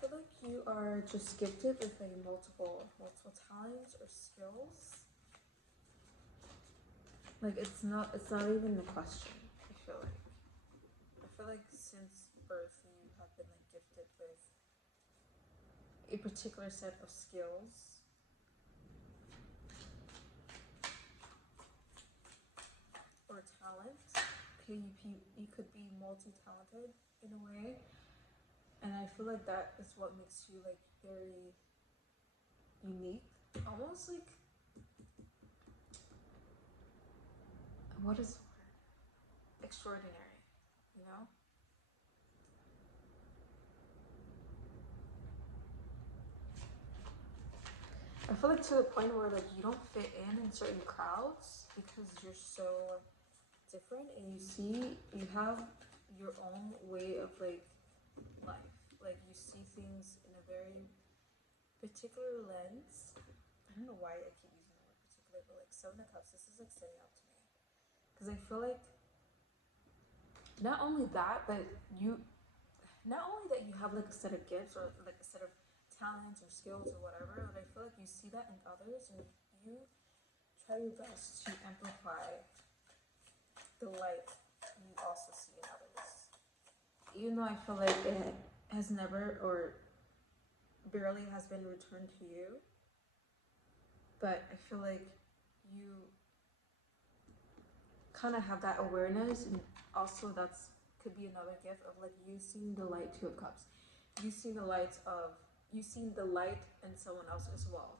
feel like you are just gifted with like multiple talents or skills. Like it's not even the question. I feel like since birth you have been like gifted with a particular set of skills or talent. Okay, you could be multi-talented in a way, and I feel like that is what makes you like very unique, almost like what is the word? Extraordinary, you know? I feel like to the point where like you don't fit in certain crowds because you're so different, and you have your own way of like life. Like you see things in a very particular lens. I don't know why I keep using the word particular, but like Seven of Cups, this is like standing out to me because I feel like not only that, but not only that you have like a set of gifts or like a set of talents or skills or whatever, but I feel like you see that in others and you try your best to amplify the light you also see in others. Even though I feel like it has never or barely has been returned to you, but I feel like you kind of have that awareness, and also that's could be another gift of like you seeing the light. Two of Cups, you see the lights of you see the light in someone else as well.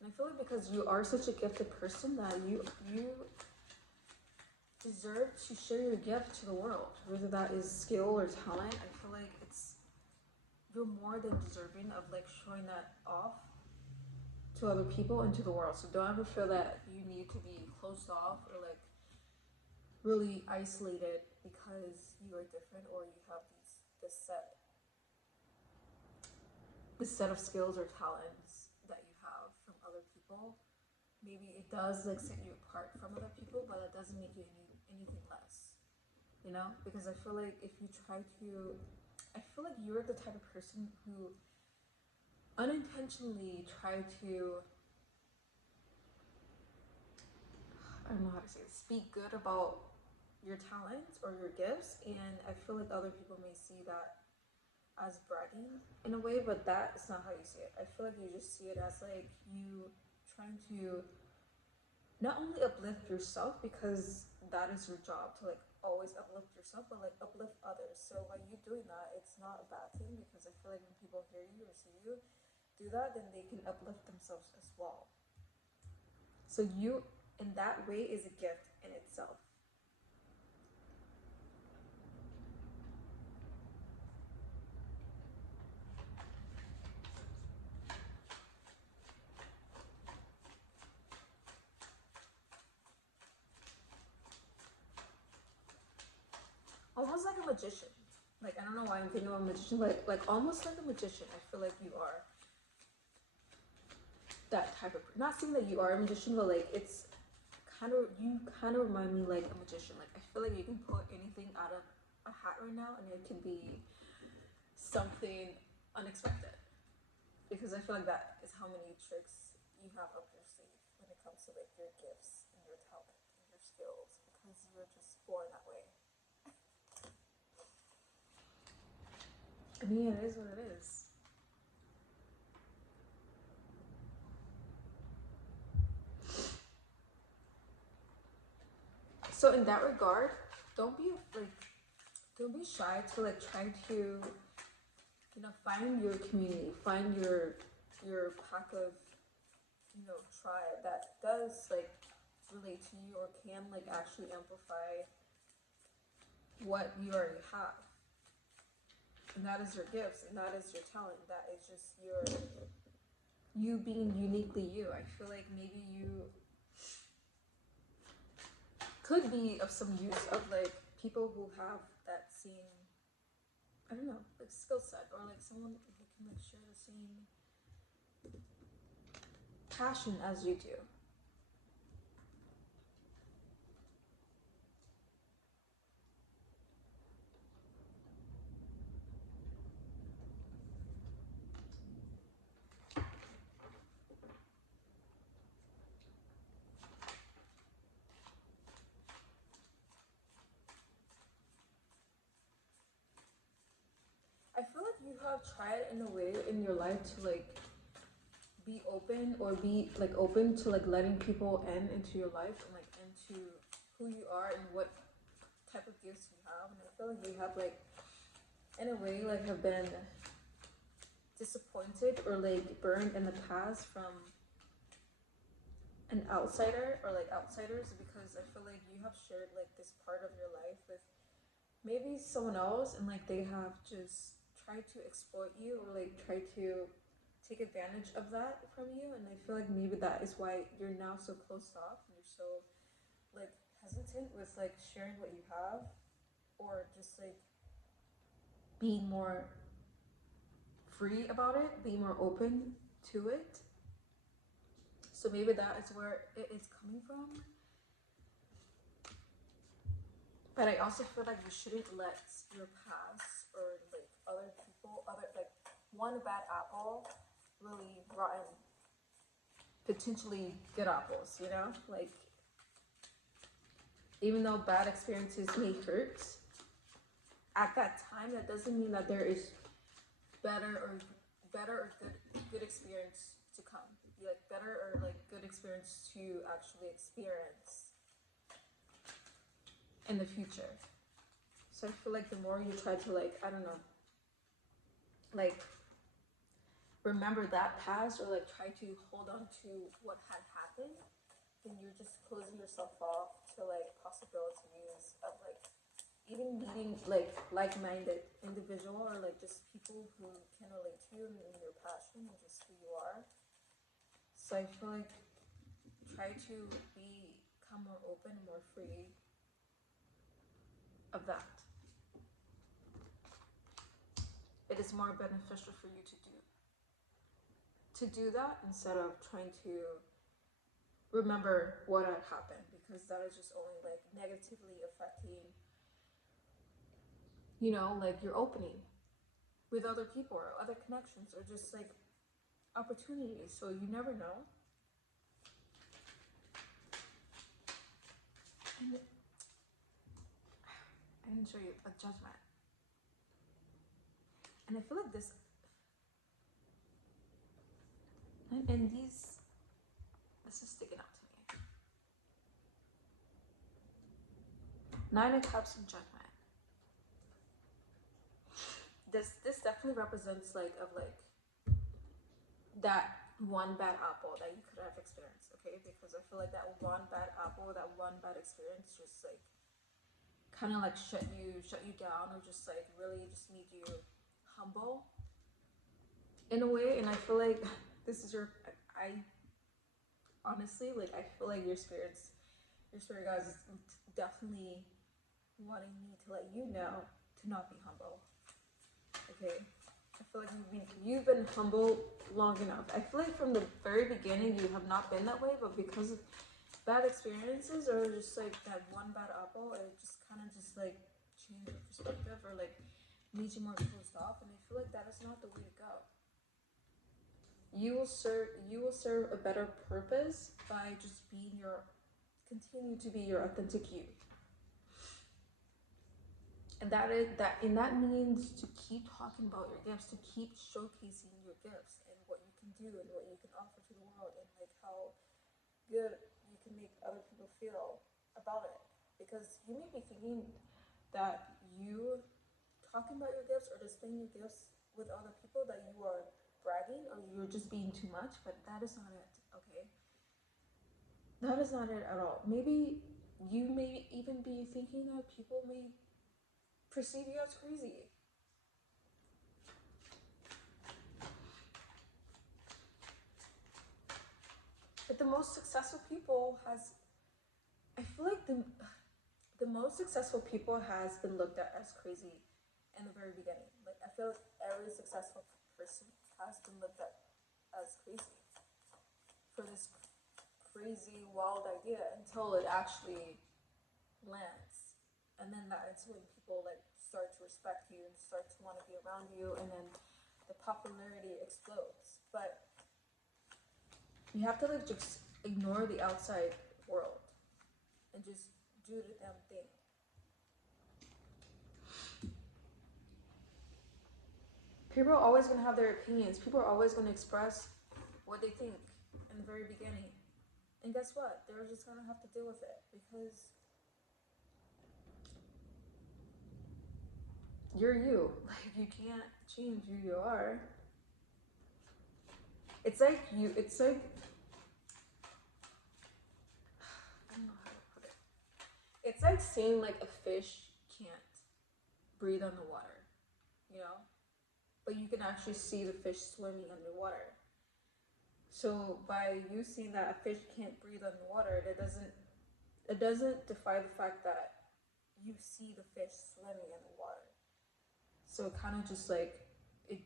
And I feel like because you are such a gifted person that you deserve to share your gift to the world, whether that is skill or talent. I feel like you're more than deserving of like showing that off to other people and to the world. So don't ever feel that you need to be closed off or like really isolated because you are different or you have this set of skills or talents that you have from other people. Maybe it does like set you apart from other people, but it doesn't make you anything less. You know? Because I feel like if you try to I feel like you're the type of person who unintentionally try to I don't know how to say it, speak good about your talents or your gifts, and I feel like other people may see that as bragging in a way, but that is not how you see it. I feel like you just see it as like you trying to not only uplift yourself because that is your job to like always uplift yourself, but like uplift others. So by you doing that, it's not a bad thing because I feel like when people hear you or see you do that, then they can uplift themselves as well. So you in that way is a gift in itself. Almost like a magician. Like I don't know why I'm thinking of a magician, like almost like a magician. I feel like you are that type of not saying that you are a magician, but like it's you kind of remind me like a magician. Like I feel like you can pull anything out of a hat right now, and it can be something unexpected. Because I feel like that is how many tricks you have up your sleeve when it comes to like your gifts and your talent and your skills. Because you're just born that way. I mean, it is what it is. So in that regard, don't be like, don't be shy to like try to, find your community, find your pack of, tribe that does like relate to you or can like actually amplify what you already have. And that is your gifts and that is your talent. That is just you being uniquely you. I feel like maybe you could be of some use of like people who have that same, I don't know, like skill set or like someone who can like share the same passion as you do. have tried in a way in your life to like be open or be like open to like letting people into your life and like into who you are and what type of gifts you have, and I feel like you have like in a way like have been disappointed or like burned in the past from an outsider or like outsiders, because I feel like you have shared like this part of your life with maybe someone else and like they have just tried to exploit you or like try to take advantage of that from you, and I feel like maybe that is why you're now so closed off and you're so like hesitant with like sharing what you have or just like being more free about it, being more open to it. So maybe that is where it is coming from. But I also feel like you shouldn't let your past or like other people, other like one bad apple really rotten potentially good apples, you know? Like even though bad experiences may hurt at that time, that doesn't mean that there is better or good experience to come. Like better or like good experience to actually experience in the future. So I feel like the more you try to like, I don't know, like remember that past or like try to hold on to what had happened, then you're just closing yourself off to like possibilities of like even meeting like-minded individual or like just people who can relate to you and your passion and just who you are. So I feel like try to become more open, more free of that. It is more beneficial for you to do that instead of trying to remember what had happened, because that is just only like negatively affecting, you know, like your opening with other people or other connections or just like opportunities. So you never know. And I didn't show you a judgment. And I feel like this, and this is sticking out to me. Nine of Cups and Judgment. This definitely represents like of like that one bad apple that you could have experienced, okay? Because I feel like that one bad apple, that one bad experience just like kind of like shut you down or just like really just made you humble in a way. And I feel like this is I honestly like I feel like your spirit guys is definitely wanting me to let you know to not be humble, okay? I feel like you've been humble long enough. I feel like from the very beginning you have not been that way, but because of bad experiences or just like that one bad apple, it just kind of just like changed your perspective or like made you more closed off. And I feel like that is not the way to go. You will serve a better purpose by just continue to be your authentic you. And that means to keep talking about your gifts, to keep showcasing your gifts and what you can do and what you can offer to the world, and like how good you can make other people feel about it. Because you may be thinking that you talking about your gifts or displaying your gifts with other people that you are bragging or you're just being too much, but that is not it, okay? That is not it at all. Maybe you may even be thinking that people may perceive you as crazy. But the most successful people I feel like the most successful people has been looked at as crazy in the very beginning. Like I feel like every successful person has been looked at as crazy for this crazy wild idea until it actually lands. And then that's when people like start to respect you and start to want to be around you, and then the popularity explodes. But you have to like just ignore the outside world and just do the damn thing. People are always gonna have their opinions. People are always gonna express what they think in the very beginning. And guess what? They're just gonna have to deal with it because you're you. Like, you can't change who you are. It's like I don't know how to put it. It's like saying like a fish can't breathe underwater, you know? But you can actually see the fish swimming underwater. So by you seeing that a fish can't breathe underwater, it doesn't defy the fact that you see the fish swimming in the water. So it kind of just like it.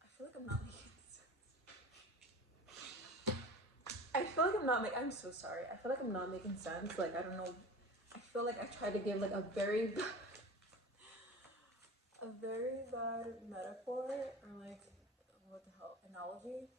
I feel like I'm not making sense. I feel like I'm not making. I'm so sorry. I feel like I'm not making sense. Like, I don't know. I feel like I tried to give like a very bad metaphor or like what the hell analogy,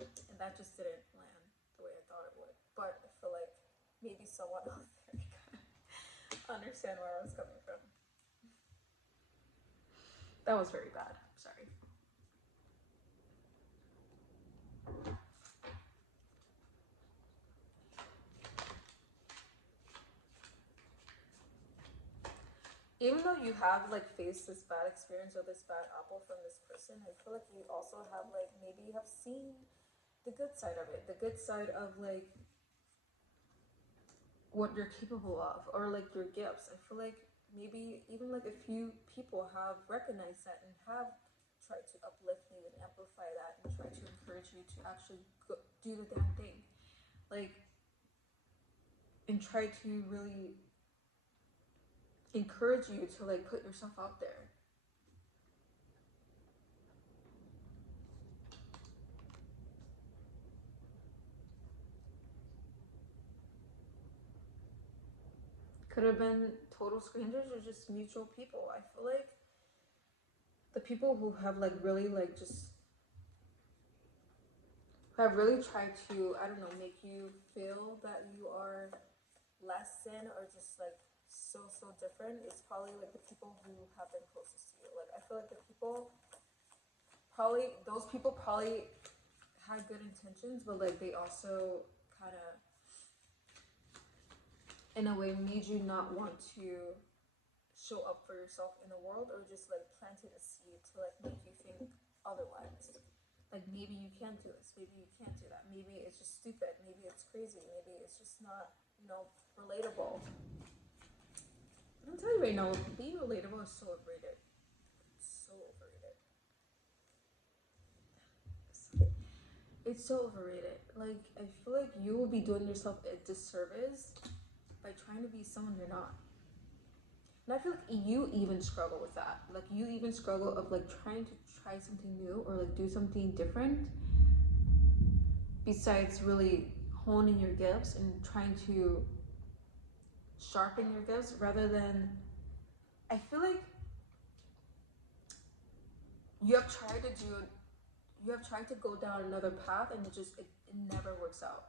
and that just didn't land the way I thought it would. But I feel like maybe someone out there can understand where I was coming from. That was very bad. Sorry. Even though you have like faced this bad experience or this bad apple from this person, I feel like you also have like maybe you have seen the good side of it, the good side of like what you're capable of or like your gifts. I feel like maybe even like a few people have recognized that and have tried to uplift you and amplify that and try to encourage you to actually do the damn thing, like, and try to really encourage you to like put yourself out there. Could have been total strangers or just mutual people. I feel like the people who have like really like just who have really tried to, I don't know, make you feel that you are less than or just like so different is probably like the people who have been closest to you. Like, I feel like those people probably had good intentions, but like they also kind of in a way made you not want to show up for yourself in the world, or just like planted a seed to like make you think otherwise. Like, maybe you can't do this, maybe you can't do that, maybe it's just stupid, maybe it's crazy, maybe it's just not, relatable. I'm telling you right now, being relatable is so overrated. It's so overrated. It's so overrated. Like, I feel like you will be doing yourself a disservice by trying to be someone you're not. And I feel like you even struggle with that. Like, you even struggle of like trying to try something new or like do something different besides really honing your gifts and trying to sharpen your gifts rather than, I feel like you have tried to go down another path and it never works out.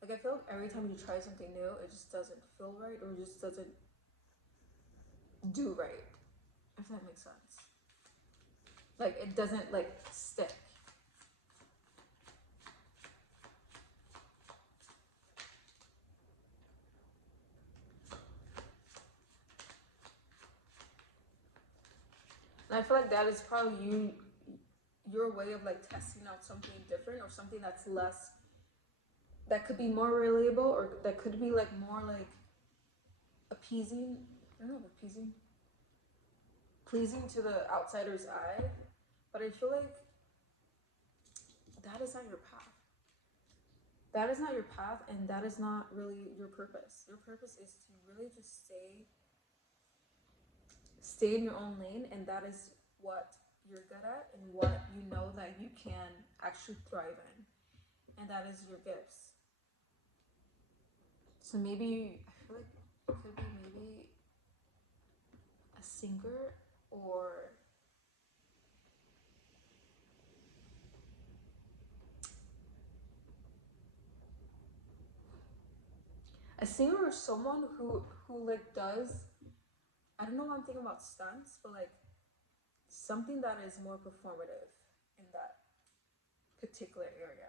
Like, I feel like every time you try something new, it just doesn't feel right or just doesn't do right, if that makes sense. Like, it doesn't like stick. And I feel like that is probably your way of like testing out something different or something that's less, that could be more relatable or that could be like more like appeasing. I don't know, pleasing to the outsider's eye. But I feel like that is not your path. That is not your path, and that is not really your purpose. Your purpose is to really just stay in your own lane, and that is what you're good at and what you know that you can actually thrive in, and that is your gifts. So maybe I feel like it could be maybe a singer or someone who like does, I don't know why I'm thinking about stunts, but like something that is more performative in that particular area.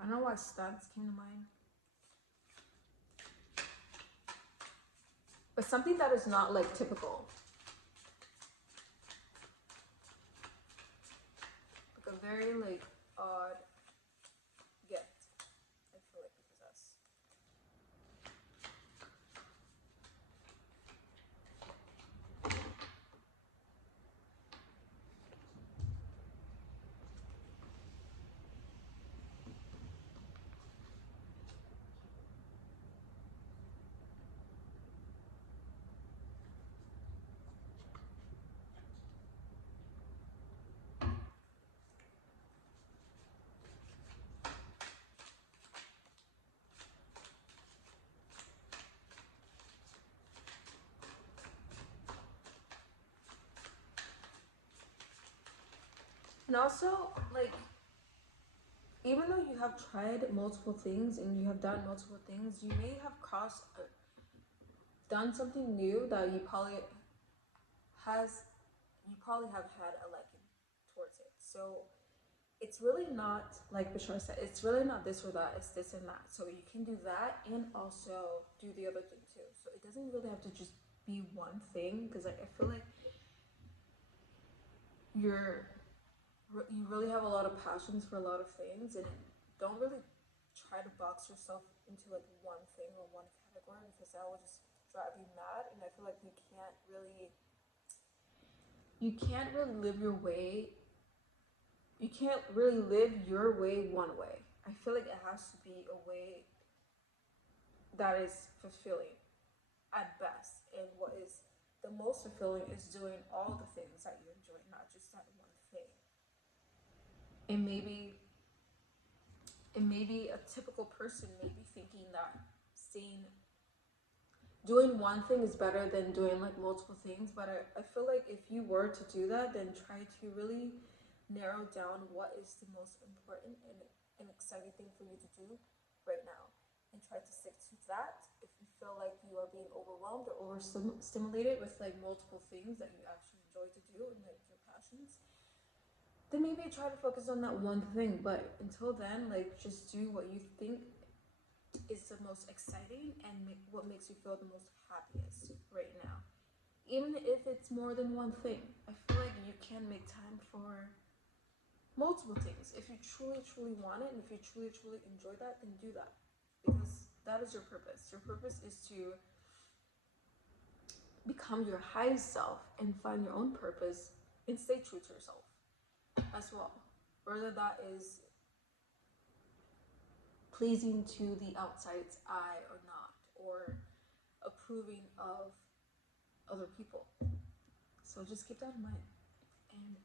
I don't know why stunts came to mind, but something that is not like typical, like a very like odd gift. I feel like you possess. And also, like, even though you have tried multiple things and you have done multiple things, you may have done something new that you probably have had a liking towards it. So it's really not like Bashar said. It's really not this or that. It's this and that. So you can do that and also do the other thing too. So it doesn't really have to just be one thing, because like I feel like you really have a lot of passions for a lot of things, and don't really try to box yourself into like one thing or one category, because that will just drive you mad. And I feel like you can't really live your way. You can't really live your way one way. I feel like it has to be a way that is fulfilling at best. And what is the most fulfilling is doing all the things that you enjoy, not just that one thing. And maybe a typical person may be thinking that doing one thing is better than doing like multiple things. But I feel like if you were to do that, then try to really narrow down what is the most important and an exciting thing for you to do right now, and try to stick to that. If you feel like you are being overwhelmed or overstimulated with like multiple things that you actually enjoy to do and like your passions, then maybe try to focus on that one thing. But until then, like, just do what you think is the most exciting and what makes you feel the most happiest right now, even if it's more than one thing. I feel like you can make time for multiple things if you truly want it, and if you truly enjoy that, then do that, because that is your purpose. Your purpose is to become your highest self and find your own purpose and stay true to yourself as well, whether that is pleasing to the outside's eye or not, or approving of other people. So just keep that in mind. And